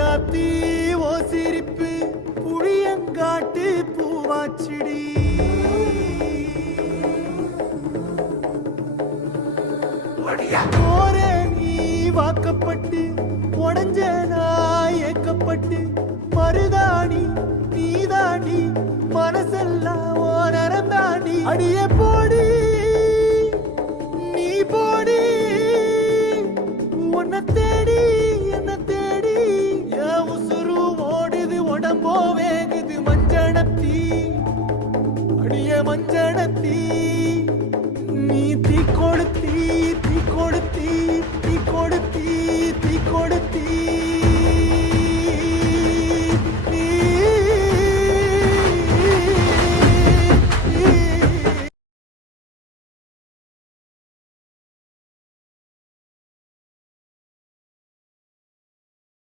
ராஜாத்தி ஓ சிரிப்பு புளியங்காட்டு பூவாச்சிடி. போற நீ வாக்கப்பட்டு உடஞ்ச நாய் ஏக்கப்பட்டு மருதாணி நீதாண்டி மனசெல்லாம் ஓ நரந்தாண்டி. அடியே போடி நீ போடி உன்னை தேடி என்ன தேடி என் உசுரு ஓடுது உடம்போ வேகுது மஞ்சனத்தி அடிய மஞ்சன